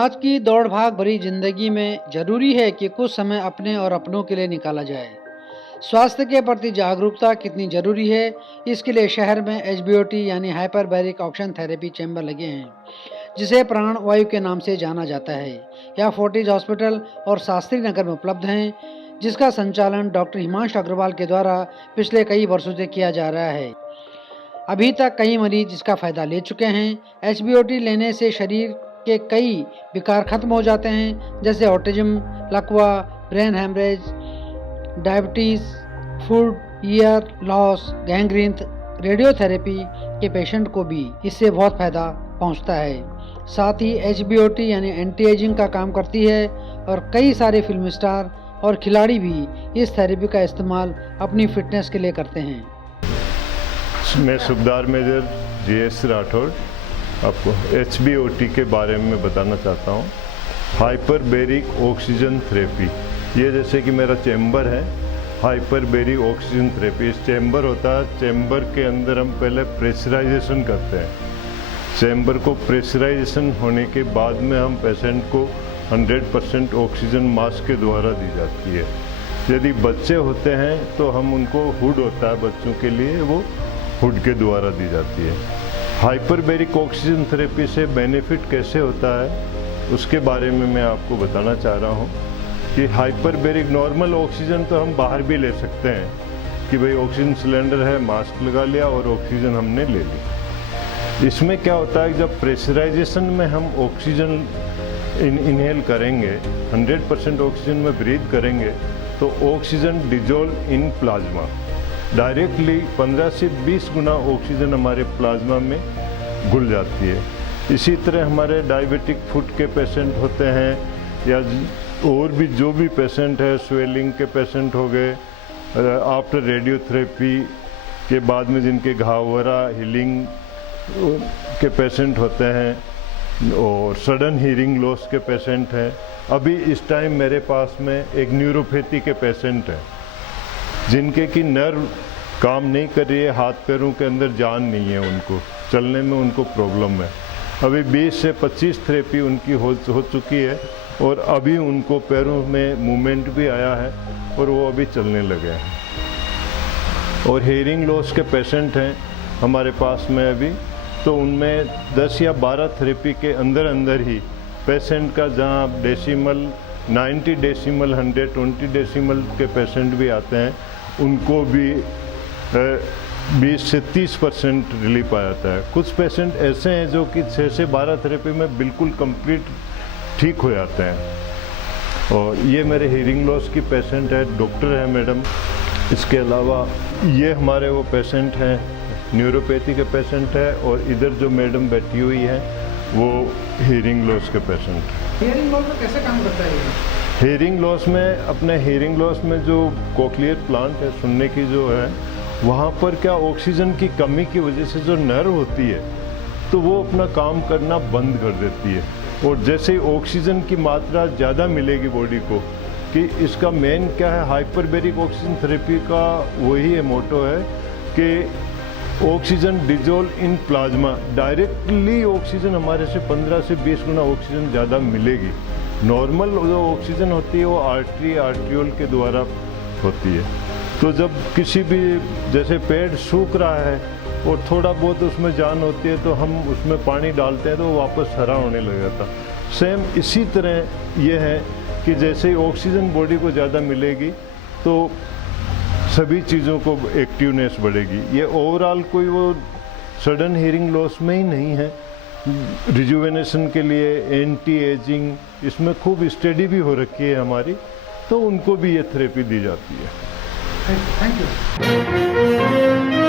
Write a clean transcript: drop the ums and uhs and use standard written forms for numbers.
आज की दौड़ भाग भरी जिंदगी में जरूरी है कि कुछ समय अपने और अपनों के लिए निकाला जाए। स्वास्थ्य के प्रति जागरूकता कितनी जरूरी है, इसके लिए शहर में HBOT यानी हाइपरबैरिक ऑक्सीजन थेरेपी चैम्बर लगे हैं, जिसे प्राण वायु के नाम से जाना जाता है। यह फोर्टिज हॉस्पिटल और शास्त्री नगर में उपलब्ध हैं, जिसका संचालन डॉक्टर हिमांशु अग्रवाल के द्वारा पिछले कई वर्षों से किया जा रहा है। अभी तक कई मरीज इसका फायदा ले चुके हैं। HBOT लेने से शरीर के कई विकार खत्म हो जाते हैं, जैसे ऑटिज्म, लकवा, ब्रेन हेमरेज, डायबिटीज, फूड ईयर लॉस, गैंग्रीन। रेडियोथेरेपी के पेशेंट को भी इससे बहुत फायदा पहुंचता है। साथ ही HBOT यानी एंटी एजिंग का काम करती है और कई सारे फिल्म स्टार और खिलाड़ी भी इस थेरेपी का इस्तेमाल अपनी फिटनेस के लिए करते हैं। मैं सूबेदार मेजर GS राठौड़ आपको HBOT के बारे में बताना चाहता हूँ। हाइपरबैरिक ऑक्सीजन थेरेपी, ये जैसे कि मेरा चैम्बर है हाइपरबैरिक ऑक्सीजन थेरेपी। इस चैम्बर होता है, चैम्बर के अंदर हम पहले प्रेशराइजेशन करते हैं। चैम्बर को प्रेशराइजेशन होने के बाद में हम पेशेंट को 100% ऑक्सीजन मास्क के द्वारा दी जाती है। यदि बच्चे होते हैं तो हम उनको हुड होता है बच्चों के लिए, वो हुड के द्वारा दी जाती है। हाइपरबैरिक ऑक्सीजन थेरेपी से बेनिफिट कैसे होता है उसके बारे में मैं आपको बताना चाह रहा हूँ कि हाइपरबैरिक नॉर्मल ऑक्सीजन तो हम बाहर भी ले सकते हैं कि भाई ऑक्सीजन सिलेंडर है, मास्क लगा लिया और ऑक्सीजन हमने ले ली। इसमें क्या होता है, जब प्रेशराइजेशन में हम ऑक्सीजन इनहेल करेंगे, 100% ऑक्सीजन में ब्रीथ करेंगे, तो oxygen dissolve in plasma directly 15 से 20 गुना ऑक्सीजन हमारे प्लाज्मा में घुल जाती है। इसी तरह हमारे डायबिटिक फुट के पेशेंट होते हैं या और भी जो भी पेशेंट है, स्वेलिंग के पेशेंट हो गए, आफ्टर रेडियोथेरेपी के बाद में जिनके घाव वगैरह हीलिंग के पेशेंट होते हैं और सडन हीरिंग लॉस के पेशेंट हैं। अभी इस टाइम मेरे पास में एक न्यूरोपैथी के पेशेंट हैं जिनके की नर्व काम नहीं कर रही है, हाथ पैरों के अंदर जान नहीं है, उनको चलने में उनको प्रॉब्लम है। अभी 20 से 25 थेरेपी उनकी हो चुकी है और अभी उनको पैरों में मूवमेंट भी आया है और वो अभी चलने लगे हैं। और हेयरिंग लॉस के पेशेंट हैं हमारे पास में अभी, तो उनमें 10 या 12 थेरेपी के अंदर ही पेशेंट का, जहाँ डेसिमल 90 डेसिमल 120 डेसिमल के पेशेंट भी आते हैं, उनको भी 20 से 30% रिलीफ आ जाता है। कुछ पेशेंट ऐसे हैं जो कि 6 से 12 थेरेपी में बिल्कुल कंप्लीट ठीक हो जाते हैं। और ये मेरे हीरिंग लॉस की पेशेंट है, डॉक्टर है मैडम। इसके अलावा ये हमारे वो पेशेंट हैं, न्यूरोपैथी के पेशेंट है, और इधर जो मैडम बैठी हुई है वो हीरिंग लॉस के पेशेंट। हियरिंग लॉस में कैसे काम करता है ये? हेयरिंग लॉस में, अपने हेयरिंग लॉस में जो कोक्लियर प्लांट है, सुनने की जो है, वहाँ पर क्या ऑक्सीजन की कमी की वजह से जो नर्व होती है तो वो अपना काम करना बंद कर देती है। और जैसे ही ऑक्सीजन की मात्रा ज़्यादा मिलेगी बॉडी को, कि इसका मेन क्या है, हाइपरबैरिक ऑक्सीजन थेरेपी का वही है मोटो है कि oxygen dissolve in plasma, directly oxygen हमारे से 15 से 20 गुना ऑक्सीजन ज़्यादा मिलेगी। नॉर्मल जो ऑक्सीजन होती है वो आर्ट्रियोल के द्वारा होती है। तो जब किसी भी, जैसे पेड़ सूख रहा है और थोड़ा बहुत उसमें जान होती है तो हम उसमें पानी डालते हैं तो वो वापस हरा होने लग जाता। सेम इसी तरह ये है कि जैसे ही ऑक्सीजन बॉडी को ज़्यादा मिलेगी तो सभी चीज़ों को एक्टिवनेस बढ़ेगी। ये ओवरऑल कोई वो सडन हीरिंग लॉस में ही नहीं है, रिजुवेनेशन के लिए, एंटी एजिंग, इसमें खूब स्टडी भी हो रखी है हमारी, तो उनको भी ये थेरेपी दी जाती है। Thank you.